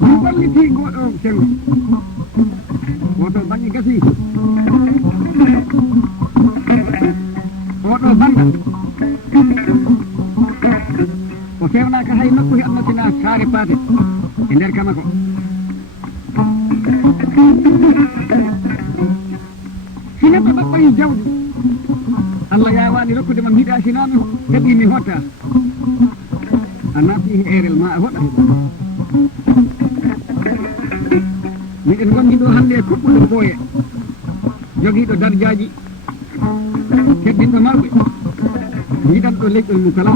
golliti goɗo sengo woto bangi gasi oɗo banga o fewnaka hay nokku annatina saare paate e nder kama ko si neɗɗo ɗaɓɓoyi jawdi Allah yawani rokkude ma mbiɗa sinano heeɓi mi hotta a naati erel ma a hoɗa miɗen gonɗi ɗo hande kuɓɓuɗo ɓooye jogiiɗo dardiaji teddinɗo mawɓe jiiɗanɗo leƴƴol mum kala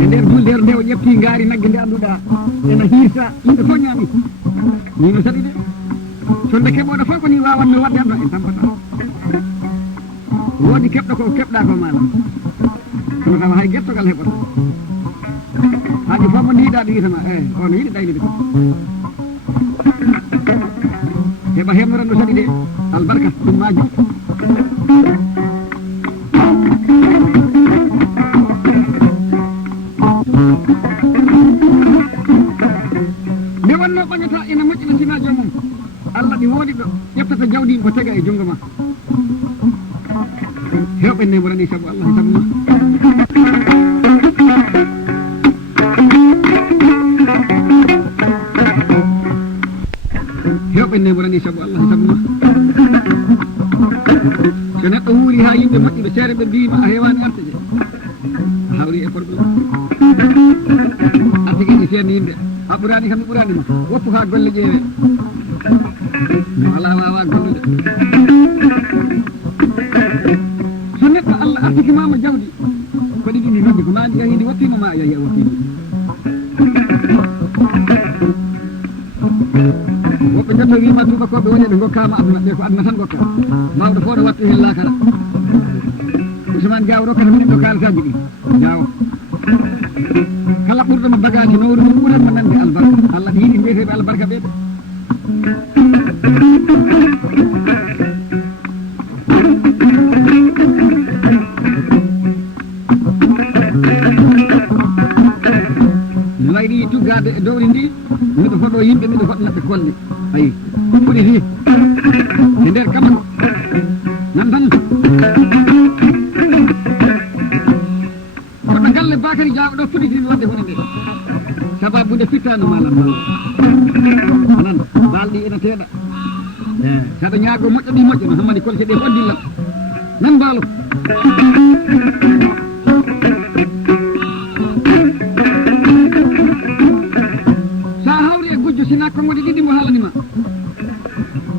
e nder duldere nde o ƴefti ngaari nagge nde annduɗa ena hiisa yimɓe fof ñaami mino saɗi de sonde keɓoɗo fof ko ni wawanno wadde anno en tampata woodi keɓɗo ko keɓɗa ko malam kono tawa hay gettogal heɓata haaji fof mo ndiiɗa ɗo witama ono yiɗi ɗaynide ko heɓa hemnoranno saɗi de albarka ɗum majum nde wonno ɓañata ina moƴƴina sina jomum Allah ɗi woodi ɗo ƴeftata jawdi ko tega e junngo ma hewɓe nemorani sabu Allah e sabu ma hewɓe nemorani sabu Allah e sabu ma so neɗɗo wuuri ha yimɓe moƴƴiɓe seere ɓe mbima a hewani artede a hawri e probléme artigueji seeni yimɓe a ɓurani kam mi ɓuranima woppu ha golle ƴeewe mi wala wawa gollude so neɗɗo Allah artikimama jawdi ko ɗiɗi ndi noddi ko ma ndi yahi ndi woppima ma a yahi a woppima woɓɓe jotto wima tubakoɓe woni ɓe gokkama aduna ɓe ko aduna tan gokka mawɗo fo ɗo wattu hen lakara Ousmane Diaw rokkata min ɗo kalataji ɗi Diaw kala ɓurɗomo bagaji nowru mum ɓuranmo nande albarka Allah ɗi yiɗi mbiyeteɓe albarka ɓeɗe mi wayri tuggade e dowri ndi miɗo foɗo yimɓe miɗo foɗnaɓe kolli ayi ɓuri fi e nder kama nan tan koɗo galle Bakary Diaw ɗo fuɗitino wadde hunde nde sababude fittano malam anan balɗi ena teeɗa saɗa ñaago moƴƴo ɗi moƴƴono hammadi kolce ɗe fof dillat nan mbaalo sa hawri e gujjo sina konngode ɗiɗi mo haalanima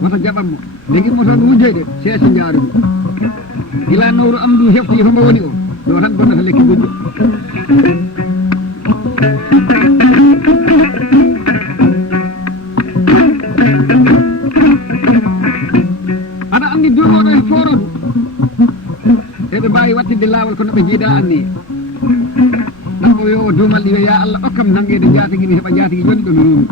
wata jaɓanmo nde gimmo toon wujjoyde seese jaarumo gila nowru am ndu hefti hombo woni o ɗo tan bonnata lekki gujjo aɗa andi dumoɗo e forodu eɓe mbawi wattidde laawol kono ɓe jiiɗa anni ɗamɓo yo duumal ɗi wiya ya Allah ɗokkam nanguede jaatigui mi heeɓa jaatigui joni ɗo mi ruumi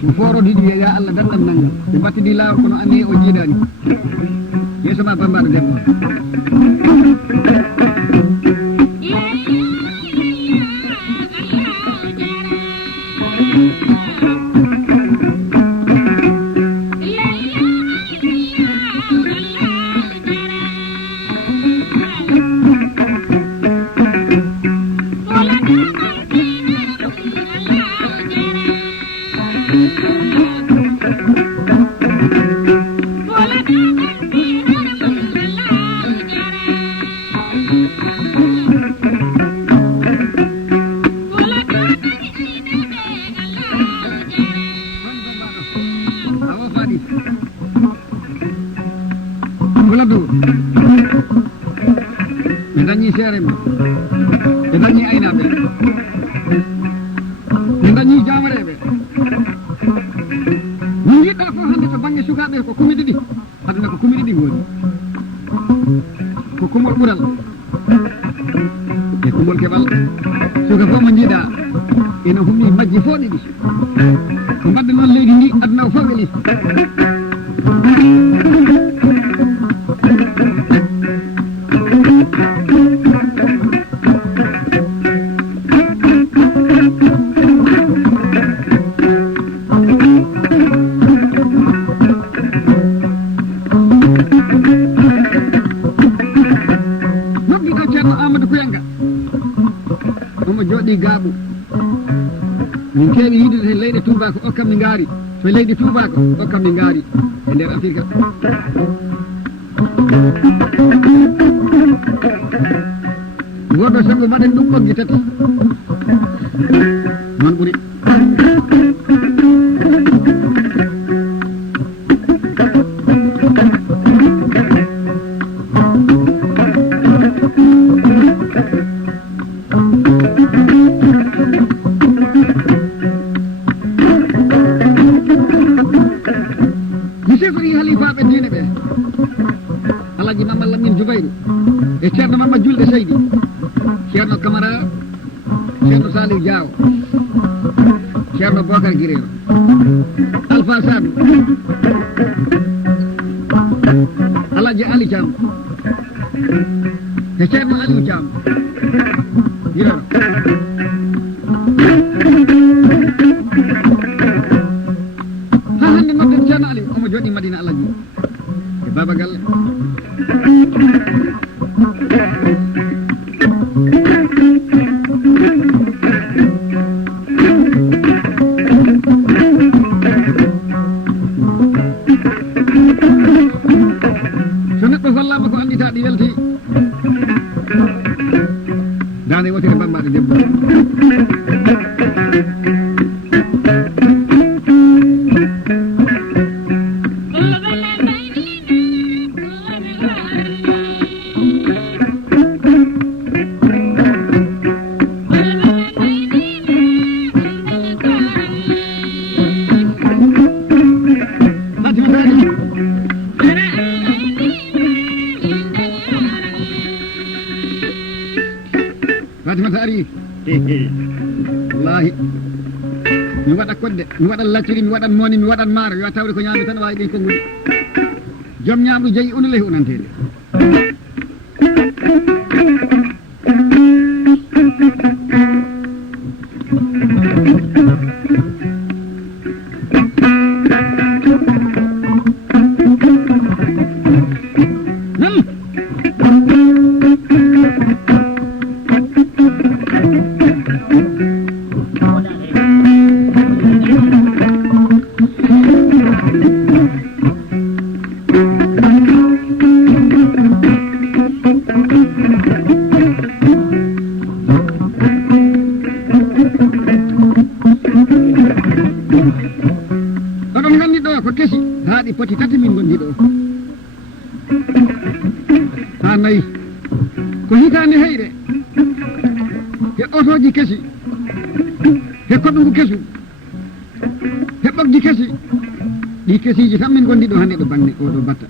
so forodu ɗi wiya ya Allah danɗam nangam ɓe battidi laawol kono anni o jiiɗani yeeso ma bambaɗo demma mi dañi seere mi mi dañi aynaɓe mi dañi jamareɓe min jiɗɗa fof hande to banggue sukaɓe ko kumi ɗiɗi aduna ko kumi ɗiɗi gooni ko kumol ɓural e kumol keɓal suka fof mo jiiɗa ene hummi majji fof ɗiɗi ko mbadde noon leydi ndi aduna o fof weeli min keewi yidude e leyɗe Touba ko o kam mi ngaari to leydi Touba ko o kam mi ngaari e nder Afrique goɗɗo sago mbaɗen ɗum ɓoggi tati noon ɓuri mi sifori halifaɓe diine ɓe Alaji Mamadou Lamine Djoubayrou e ceerno Mamadou Julde Seydi ceerno Camara ceerno Saliou Diaw ceerno Bocar Guirero Alpha Sadou Alaji Ali Thiam e ceerno Aliou Thiam Guirero ha hande nodden ceerno Aliou omo jooɗi Madina Alaji e Baba Galle so neɗɗo hollama ko andita ɗi welti dande wotere bambaɗe debbo Fatimata ari wallahi mi waɗa kodde mi waɗan lacciri mi waɗan moni mi waɗan maaro yo tawde ko ñaami tan wawi ɗin konngudi joom ñamɗo jeeyi onule hunantede oɗon gandi ɗo ko kesi haaɗi poti tati min gondi ɗo ha nayi ko hitande heyɗe he otoji kesi he koɗɗugu kesu he ɓoggi kesi ɗi kesiji tan min gondi ɗo hande ɗo banne oɗo batta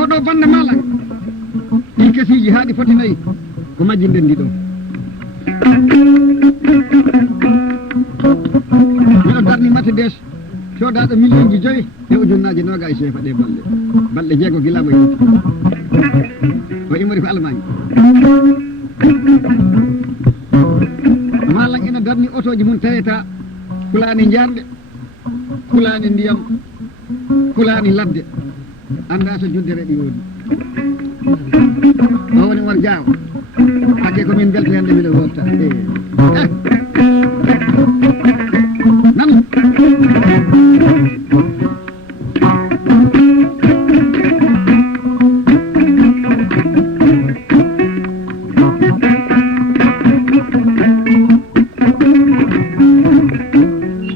oɗo bande malang ɗi kesiji haaɗi foti nayi ko majjinden ndi ɗo miɗo darni mate des codaɗo million ji 5 e ujunnaje noga e seefa ɗe balɗe jeego guilamo yetti o immori ko Allemagne malang ina darni otoji mum taweta kulani jarde kulani ndiyam kulani ladde anda so juddere ɗi woodi o woni Umar Diaw hakke komin belto hande mbiɗo wofta nan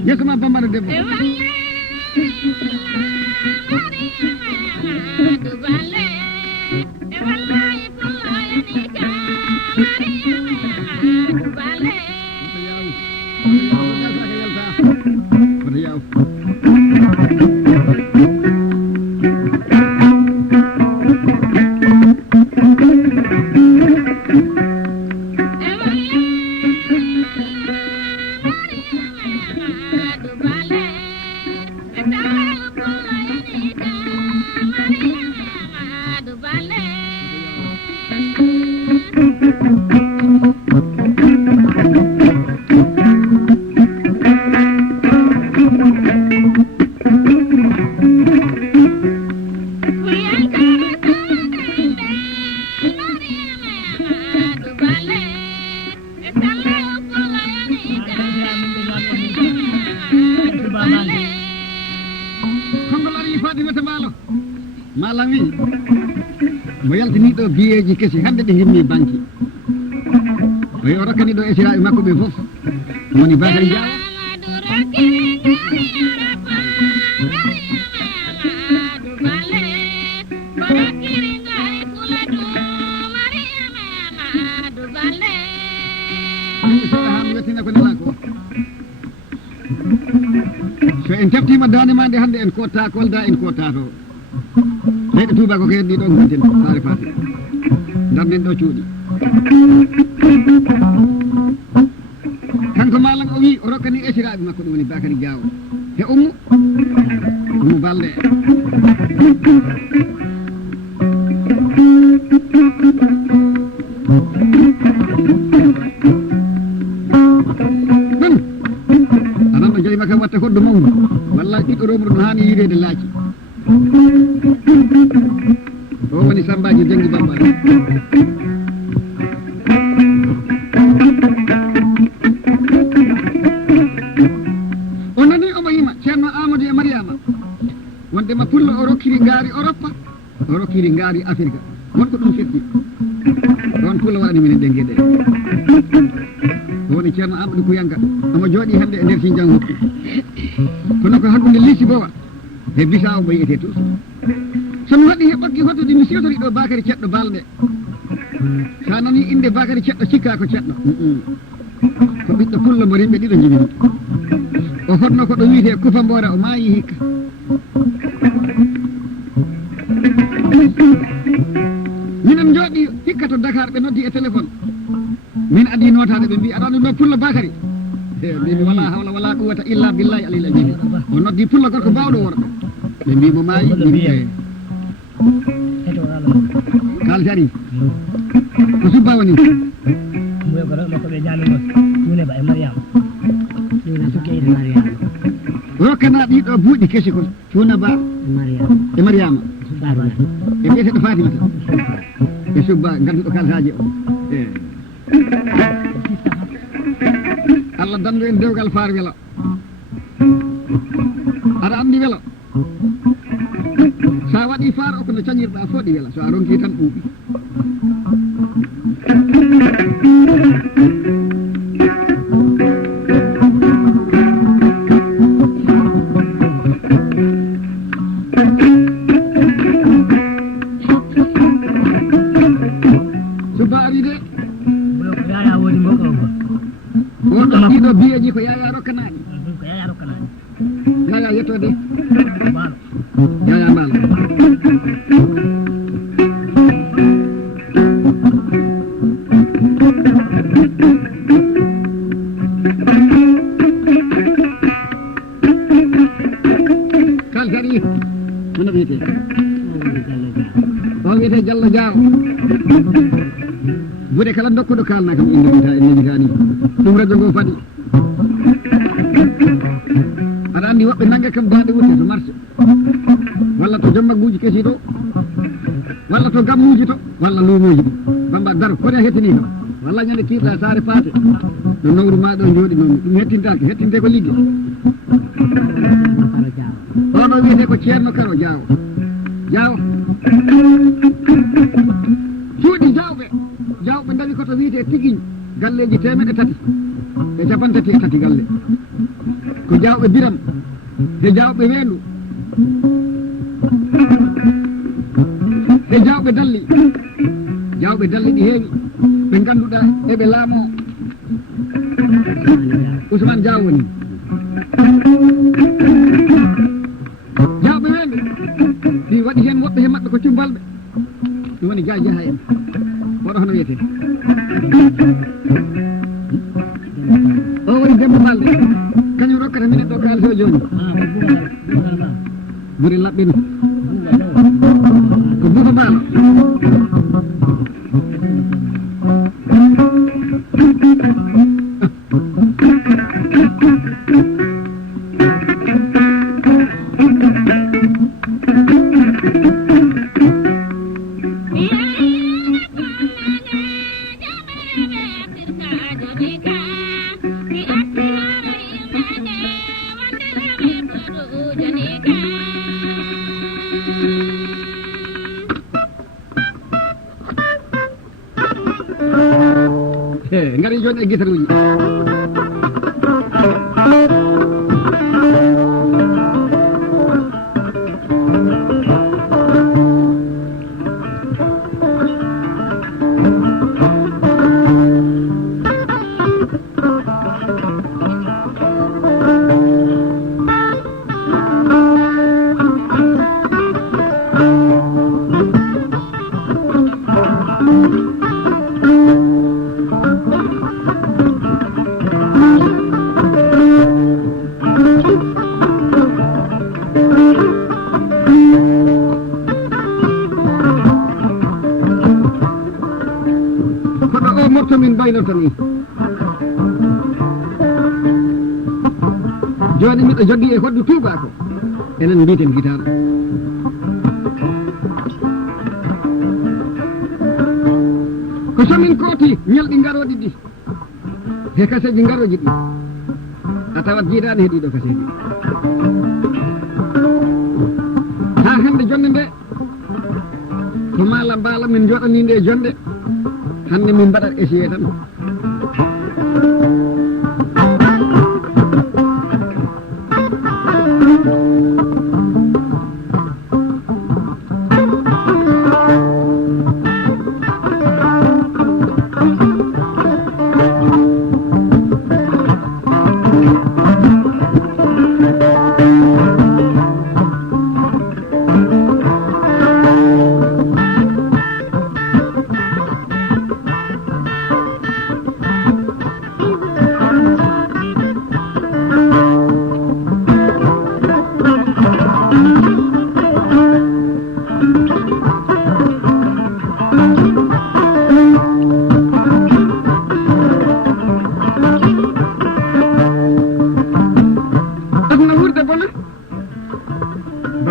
yesoma bambara debbo malang wi mo yaltiniɗo biyeji kesi hande ɗe himmi banque o wi o rokkani ɗo esiraɓe makko ɓe fof woni Bakary Diawo wettina ko nela ko so en teftima dande ma nde hande en kotta kolda en kotta to leyɗe Touba ko heddi ɗo gonten saare fati darden ɗo cuuɗi kanko malang o wi o rokkani esiraɓe makko ɗum woni Bakary Diawo he ummu balde aɗa joyi makam watta hoɗɗo mawdu walla ɓiɗɗo romru no hani yirede laaci o woni Sambaji Jangi Bamba o nani omo yima ceerno Amadou e Mariama wondema pullo o rokkiri ngaari Europe o rokkiri ngaari Afrique wonko ɗum firti ɗon pullo waɗani minen ɗe gueɗe o woni ceerno Amadou Kouyanka omo jooɗi hande e nder Sindian hokki kono ko hakkude Lissboa e Bissau mo yiyete tous somi waɗi he ɓoggi hottude mi siwtori ɗo Bakary Ceɗɗo Balɗe sa nani inde Bakary Ceɗɗo cikka ko Ceɗɗo ko ɓiɗɗo pullo mo rimɓe ɗiɗo jibini o honno ko ɗo wiyete Kufa Mbora o maayi hikka minen jooɗi hikka to Dakar ɓe noddi e téléphone min adi notade ɓe mbi aɗa andi no pullo Bakary mbimi wala hawla wala quwwata illa billahi alil azim o noddi pullo gorko bawɗo worɓe ɓe mbi mo maayi kal sari ko subba woni rokkana ɗiɗo buuɗi kesi ko Cuuna Ba e Mariama e wiyeteɗo Fatimata e subba ganduɗo kalsaji o Allah dandu en dewgal faar welo aɗa andi welo sa waɗi faar o kono cañirɗa fooɗi wela so a ronki tan ɓuuɓi subba ari de wonɗo ɗiɗo biyeji ko yaya rokkanaɗi yaya yettode yaya Mbalo kal kadi hono wiyete o wiyete Diallo Diawo bude kala dokkuɗo kalna kam inde wita en nebitani ɗum radio ngo faɗi aɗa andi woɓɓe nagge kam daɗe wutte to marché walla to jommaguji kesi to walla to gammuji to walla luumoji ɗi Bamba daro kone hettini kam walla ñande tirɗa saare paate no nawru ma ɗo jooɗi noon ɗum hettintake hettinte ko ligge oɗo wiyete ko ceerno Karo Diawo cuuɗi jawɓe dawi koto wiyete tiguiñ galleji 300 e capantati e tati galle ko jawɓe Biram e jawɓe Weendu e jawɓe dalli ɗi heewi ɓe ganduɗa eɓe laamo Ousmane Diaw woni jawɓe Weendu ɗi waɗi hen woɓɓe he maɓɓe ko cumbalɓe ɗum woni jaha en oɗo hono wiyete o woni Demba Balde kañum rokkata minen ɗo kalis o joni ɓuri laɓɓino ko Buuba Baalo ngari joni e guitaruji min baynoto ni joni miɗo jogui e hoddu tubako enen mbiten guitar ko somin kooti ñalɗi garoɗi ɗi he kaseji garoji ɗi a tawat jiiɗani he ɗiɗo kaseji ha hande jonde nde ko mala mbala min joɗani nde jonde hande min mbaɗat essayé tan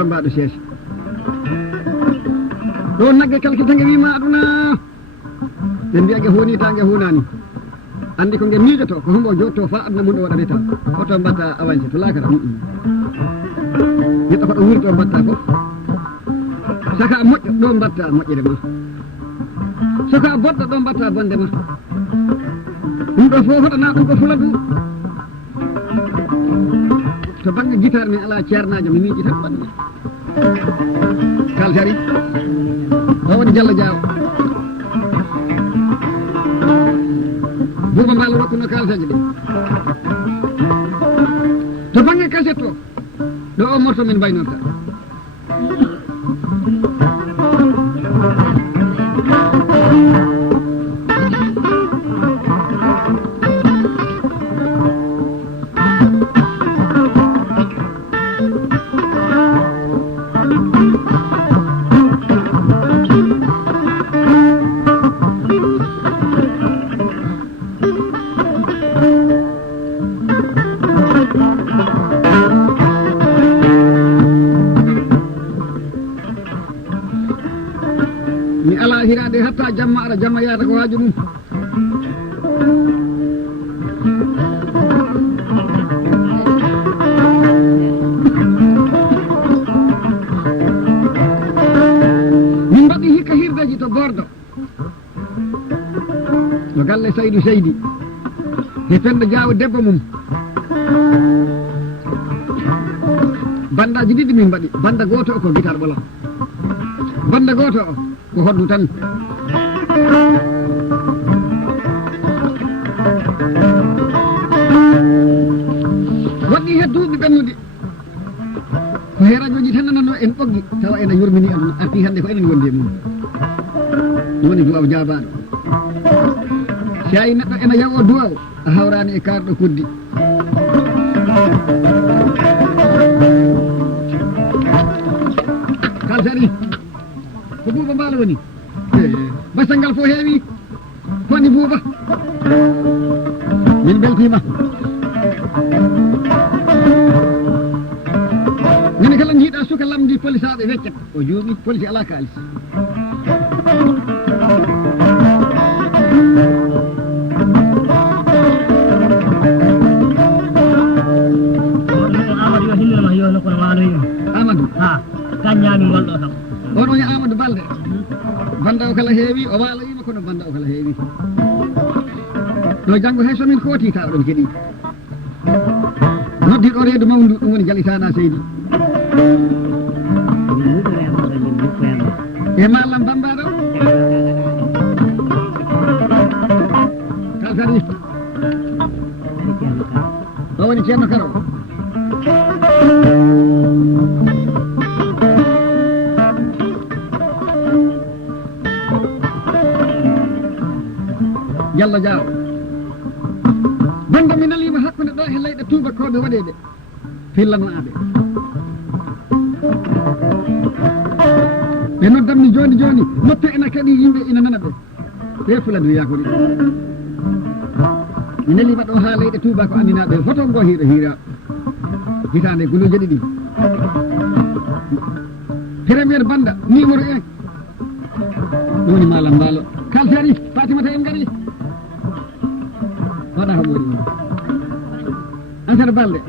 bambaɗo seesa ɗo nagge kalkitange wima aduna ɓe mbiya ge honita ge hunani andi ko ge miijoto ko hombo jotto fa aduna mum ɗo waɗa reta oto mbatta avancé to lakara neɗɗo ko ɗo wuri ɗo mbatta fof saka moƴƴo ɗo mbatta moƴƴere ma saka bodɗo ɗo mbatta bonde ma ɗum ɗo fof hoɗana ɗum ko fula ɗum to banggue guitare min ala ceernajo mi miiji tan ɓanmi kalsari o woni Diallo Diaw Bouba Mballo rokkuno kalsaji ɗe to banggue cassette o ɗo o morceau min mbaynonta mi ala hirade hatta jamma ala jamma yaata ko haaju mum min mbaɗi hikka hirdeji to Bordeaux no galle Saydou Seydi he Penda Diaw debbo mum bandaji ɗiɗi min mbaɗi banda goto o ko guitare ɓolo banda goto o ko hoddu tan waɗɗi he duuɓi ɓennude ko he radio ji tan nanano en ɓoggi tawa ena yurmini aduna arti hande ko enen gondi e mum ɗum woni duwaw jabaɗo si ayi neɗɗo ena yawo duwaw a hawrani e karɗo kuddi kalsari ko Bouba Mballo woni basal ngal fo heewi fonni Bouba min beltima nene kala jiiɗa suka lamdi polisaɓe weccet o juuɓi police ala kalis Amadou kaññami ngolɗo tam on woni Amadou Balde banda o kala heewi o waalawima kono banda o kala heewi ɗo janngo hay somin kooti tawa ɗon keɗi noddiɗo reedu mawndu ɗum woni Jalisana Seydi e mallam Bambaɗo kalsari o woni ceerno Karo Diallo Diaw banda mi nalima hakkude ɗo e leyɗe tubakoɓe waɗede fillannaɓe ɓe noddammi joni joni noppi ena kadi yimɓe ina nana ɓe fuladu yakori mi nalima ɗo ha leyɗe tuba ko andinaɓe photo ngo hiiɗo hiira hitande guluuje ɗiɗi premier banda numéro 1 ɗum woni malam Mballo kalsi ari Fatimata en gari waɗa ko ɓuri Ansar Balde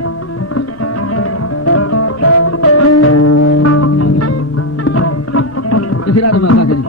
esiraɗo ma fa kadi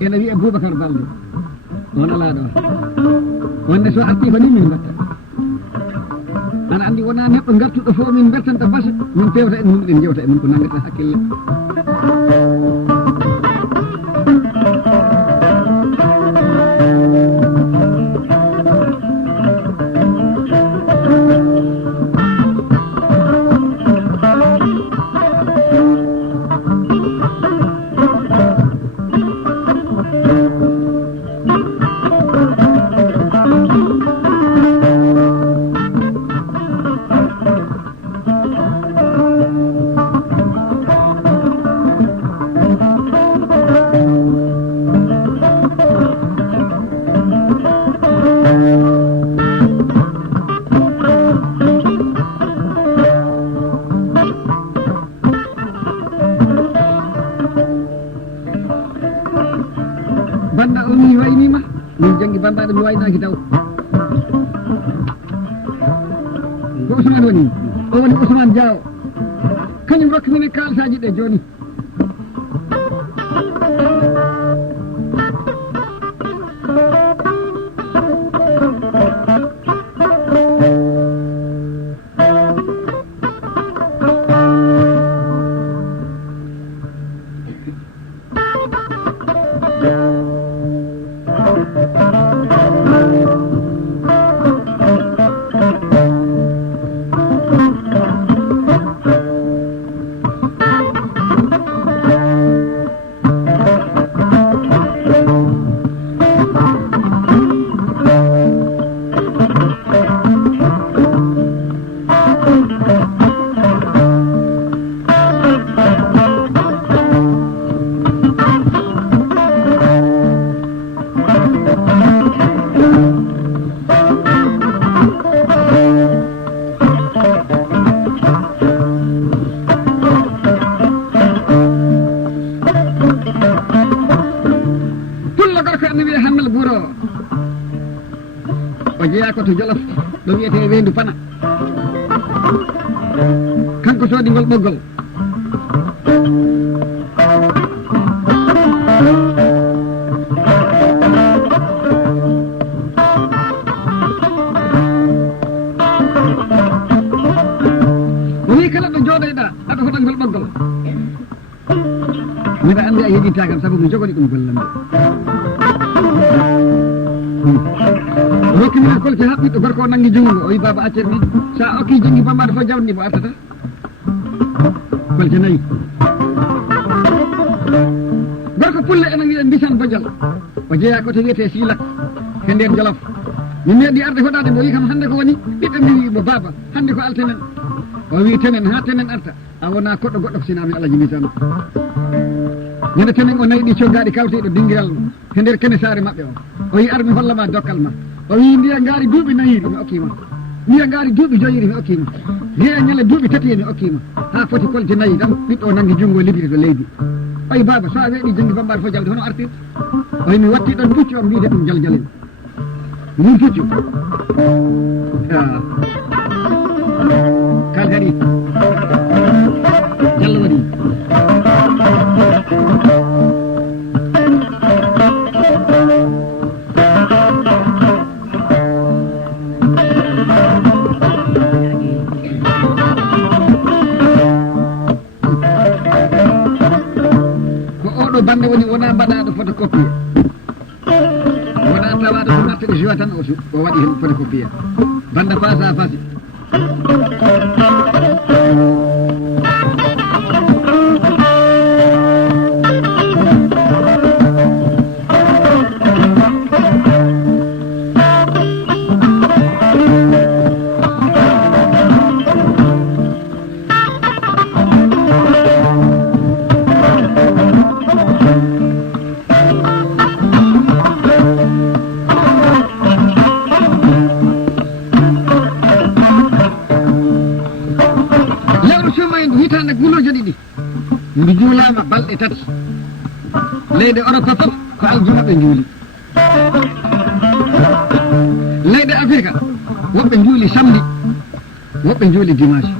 ene wiye Boubacar Balde on ala ɗo wonde so arti ko ni min mbatta ana andi wona neɗɗo gartuɗo fof min bertanta base min pewta en humɗen jewta e mun ko nangata hakkille banda o mi waynima min jangi bambaɗo mi waynaki taw ko Ousmane woni o woni Ousmane Diaw kañum rokki min e kalsaji ɗe joni jeeya ko to Jolof ɗo wiyete Wendu Pana kanko soodi ngol ɓoggol o wi kala ɗo jooɗoyɗa aɗa hoɗa ngol ɓoggol mbiɗa andi a heeɗinta kam sabu mi jogori ɗum gollamde rokkimi kolce haɓɓiɗɗo gorko o nangi jungo o wi baba accere ni sa okki jengi bambaɗo fof jawdi mo artata kolce nayyi gorko pulle enen wiɗen mbisan bojal o jeeya koto wiyete Silak e nder Jolof mi meeɗi arde hoɗade mo wi kam hande ko woni ɓiɓɓe mbiwimo baba hande ko altenen o wi tenen ha tenen arta a wona koɗɗo goɗɗo ko sinami alaji mbisan ñande tenen o nayi ɗi coggaɗi kawteɗo dingiral he nder kene saare maɓɓe o yi armi hollama dokkal ma o wi ndiya ngaari duuɓi nayiri mi okkima ndiya ngaari duuɓi joyiri mi okkima ndiya ñande duuɓi tati mi okkima ha foti kolte nayi tan ɓiɗɗo nanggi junngo libbiti to leydi oyi baba so a weeɗi janggi bambare fof jalde hono artir oyi mi watti ɗon puccu o mbiyde ɗum jaljalen min puccu kal gari jallo waɗi bande woni wona mbaɗaɗo photocopie wona tawaɗo ko nattede jowa tan o waɗi hen photocopie bande fasa fasi ndu juulama balɗe tati leyɗe Europe fof ko aljuma ɓe juuli leyɗe Afrique woɓɓe juuli samedi woɓɓe juuli dimanche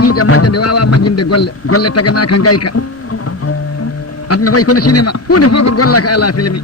ƴiiƴam majje nde wawa majjinde golle taganaka gayka aduna wayi kono cinéma hunde fof ko gollaka ala filmi